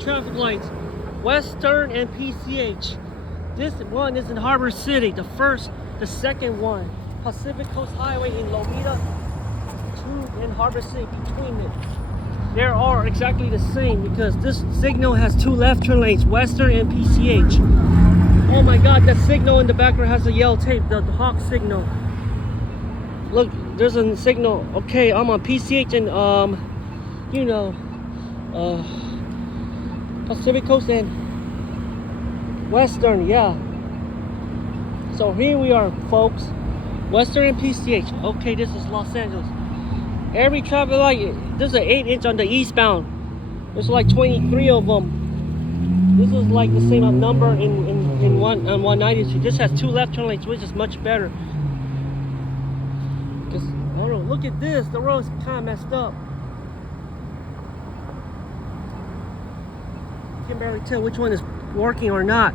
traffic lights, Western and PCH. This one is in Harbor City. The second one, Pacific Coast Highway in Lomita, 2 in Harbor City. Between them, they are exactly the same because this signal has 2 left turn lanes, Western and PCH. Oh my God, that signal in the background has a yellow tape, the Hawk signal. Look, there's a signal. Okay, I'm on PCH and Pacific Coast and Western, yeah. So here we are, folks. Western and PCH. Okay, this is Los Angeles. Every traffic light, there's an 8-inch on the eastbound. There's like 23 of them. This is like the same number on 190. This has 2 left turn lanes, which is much better. Cause, I don't know, look at this. The road's kind of messed up. You can barely tell which one is working or not.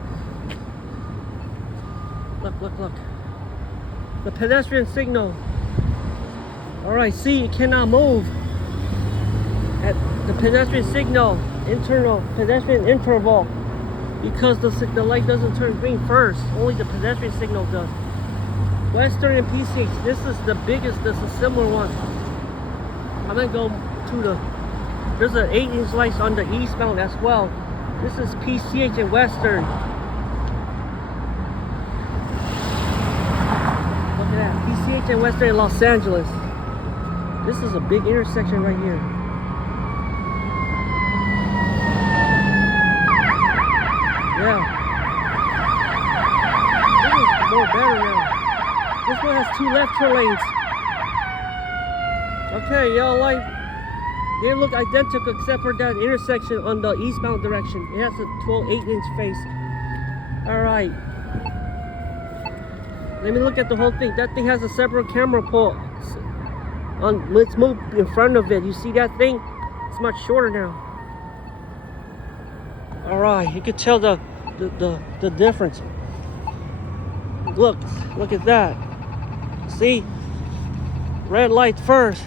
Look. The pedestrian signal. Alright, see, it cannot move. At the pedestrian signal, internal pedestrian interval. Because the light doesn't turn green first. Only the pedestrian signal does. Western and PCH, this is the biggest, this is a similar one. I'm gonna go to there's an 8-inch lights on the eastbound as well. This is PCH and Western. Look at that, PCH and Western in Los Angeles. This is a big intersection right here. Yeah. This is more better now. This one has 2 left turn lanes. Okay, yellow light. They look identical except for that intersection on the eastbound direction. It has a 8-inch face. Alright. Let me look at the whole thing. That thing has a separate camera pole. Let's move in front of it. You see that thing? It's much shorter now. Alright, you can tell the difference. Look at that. See? Red light first.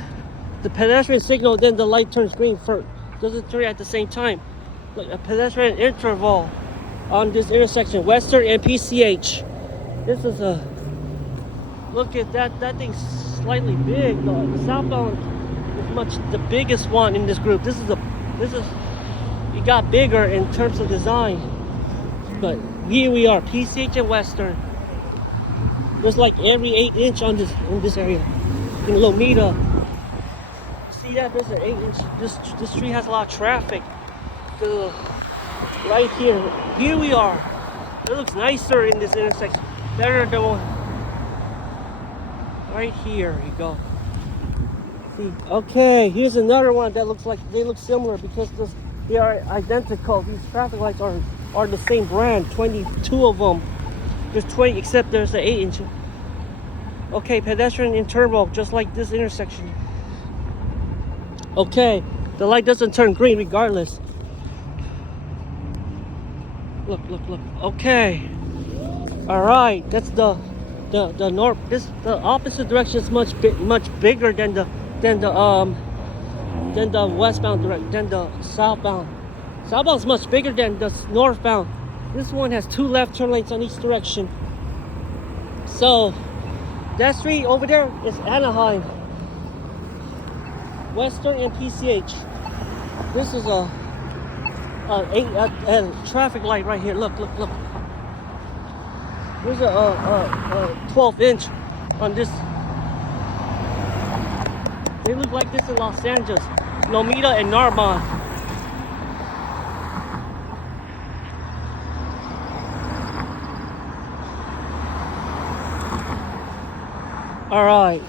The pedestrian signal, then the light turns green first. Doesn't turn at the same time. Like a pedestrian interval on this intersection, Western and PCH. This is a look at that. That thing's slightly big. The southbound is the biggest one in this group. This is it got bigger in terms of design. But here we are, PCH and Western. There's like every 8-inch in this area. In Lomita. You see that? There's an 8-inch. This street has a lot of traffic. Right here. Here we are. It looks nicer in this intersection. Better than one. Right here you go. See? Okay, here's another one that looks like they look similar because they are identical. These traffic lights are the same brand. 22 of them. There's 20, except there's the 8-inch. Okay, pedestrian interval, just like this intersection. Okay, the light doesn't turn green regardless. Look. Okay. All right, that's the north. The opposite direction is much bigger than the westbound direction, than the southbound. Southbound is much bigger than the northbound. This one has 2 left turn lanes on each direction. So that street over there is Anaheim, Western and PCH. This is a traffic light right here. Look. There's a 12-inch on this. They look like this in Los Angeles, Lomita and Narbonne. All right.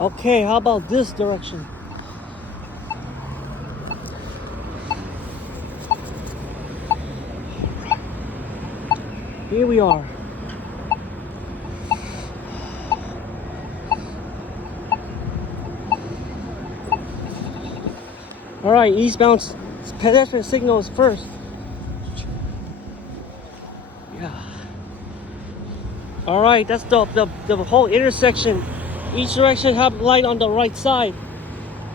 Okay, how about this direction? Here we are. All right, eastbound pedestrian signal is first. Yeah. All right, that's the whole intersection. Each direction have light on the right side.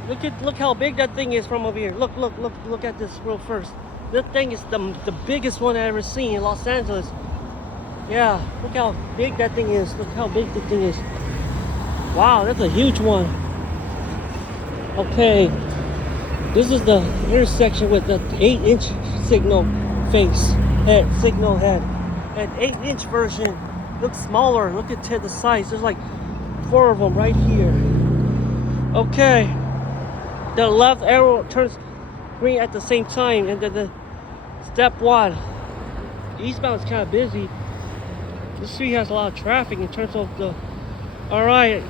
Look how big that thing is from over here. Look at this real first. This thing is the biggest one I ever seen in Los Angeles. Yeah, look how big that thing is. Look how big the thing is. Wow, that's a huge one. Okay, this is the intersection with the 8-inch signal signal head. An 8-inch version looks smaller. Look at the size. There's like 4 of them right here. Okay, the left arrow turns green at the same time, and then the step 1. Eastbound is kind of busy. This street has a lot of traffic in terms of the. All right.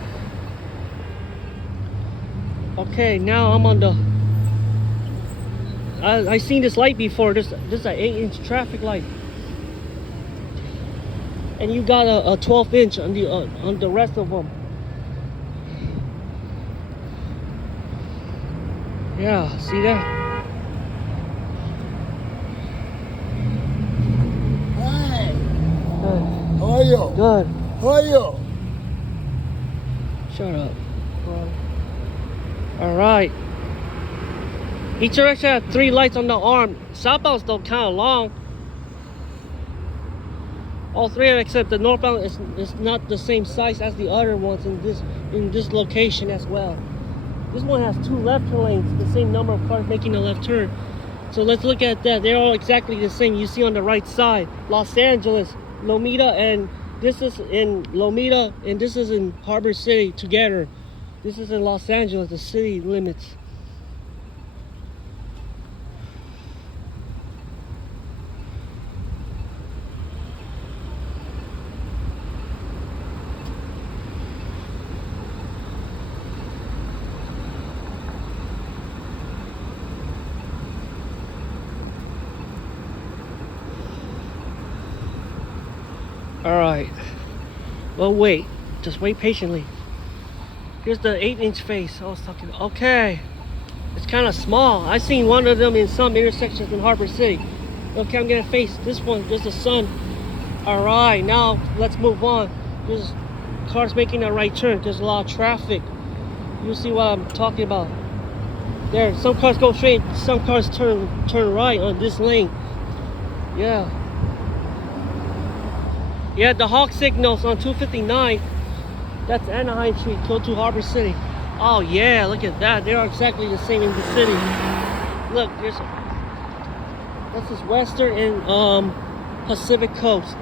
Okay, now I'm on the. I seen this light before. This is an 8-inch traffic light, and you got a 12-inch on the rest of them. Yeah, see that? Hi. Good. How are you? Good. How are you? Shut up. All right. Each direction has 3 lights on the arm. Southbound's though kind of long. All 3 except the northbound is not the same size as the other ones in this location as well. This one has 2 left turn lanes, the same number of cars making a left turn. So let's look at that. They're all exactly the same. You see on the right side, Los Angeles, Lomita, and this is in Lomita, and this is in Harbor City together. This is in Los Angeles, the city limits. All right. Well, wait. Just wait patiently. Here's the 8-inch face I was talking about. Okay. It's kind of small. I've seen one of them in some intersections in Harbor City. Okay, I'm gonna face this one. There's the sun. All right. Now let's move on. There's cars making a right turn. There's a lot of traffic. You see what I'm talking about. There. Some cars go straight. Some cars turn right on this lane. Yeah. Yeah, the Hawk signals on 259. That's Anaheim Street, go to Harbor City. Oh yeah, look at that. They are exactly the same in the city. Look, this is Western and Pacific Coast.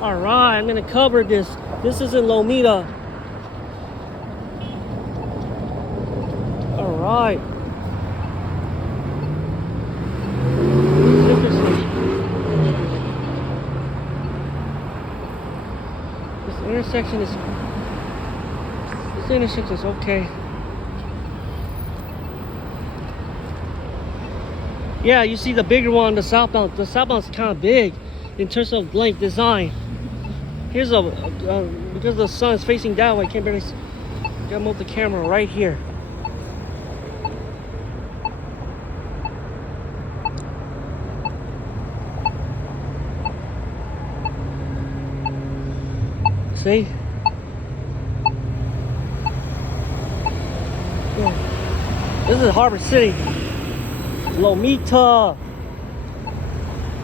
All right, I'm gonna cover this. This is in Lomita. All right. This intersection is okay. Yeah, you see the bigger one on the southbound. The southbound's kind of big in terms of length design. Here's because the sun is facing that way, I can't barely gotta move the camera right here. See? Yeah. This is Harbor City. Lomita.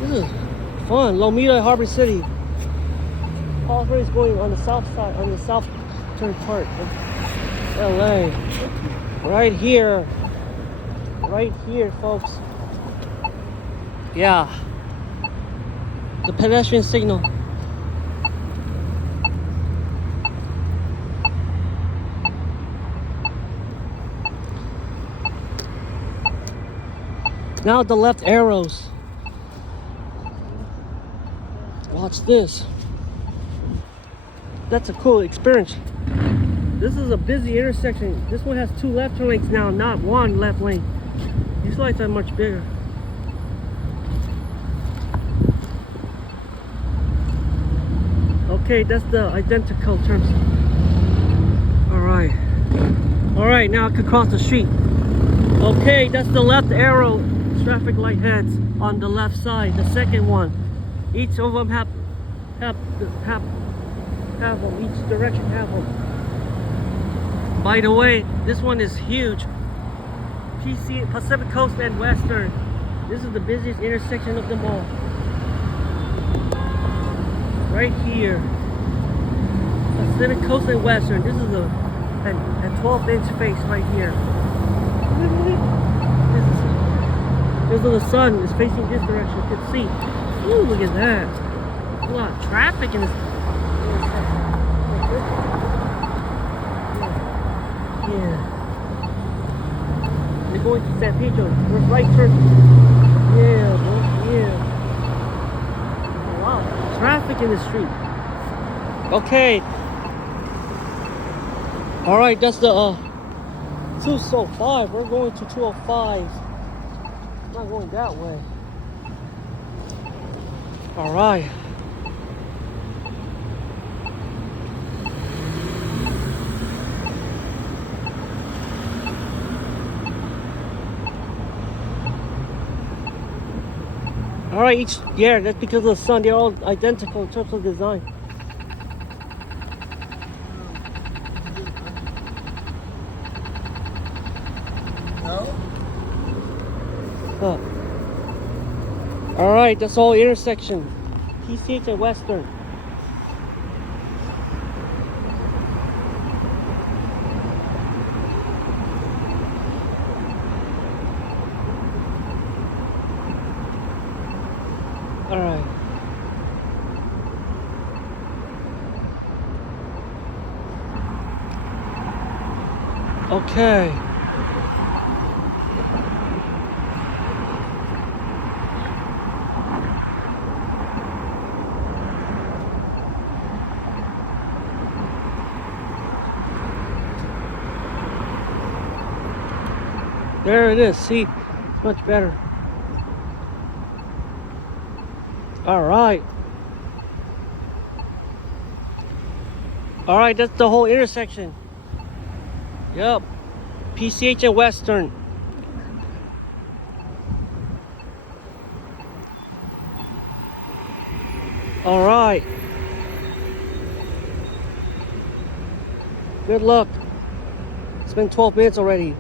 This is fun. Lomita, Harbor City. Palos Verdes going on the south side, on the southern part of LA. Right here. Right here, folks. Yeah. The pedestrian signal. Now the left arrows. Watch this. That's a cool experience. This is a busy intersection. This one has 2 left turn lanes now, not 1 left lane. These lights are much bigger. Okay, that's the identical terms. All right, now I can cross the street. Okay, that's the left arrow. Traffic light heads on the left side, the second one. Each of them have them. Each direction have them. By the way, this one is huge. PC, Pacific Coast and Western. This is the busiest intersection of them all. Right here. Pacific Coast and Western. This is a 12-inch face right here. This is the sun is facing this direction. You can see. Ooh, look at that. A lot of traffic in this. Yeah. They're going to San Pedro. We're right turn. Yeah, bro. Yeah. Wow. Traffic in the street. Okay. Alright, that's the 205. We're going to 205. Not going that way. Alright. Alright, yeah, that's because of the sun. They're all identical in terms of design. No? Huh. Alright, that's all intersection. PCH and Western. Alright. Okay. There it is. See, it's much better. Alright. Alright, that's the whole intersection. Yup. PCH and Western. Alright. Good luck. It's been 12 minutes already.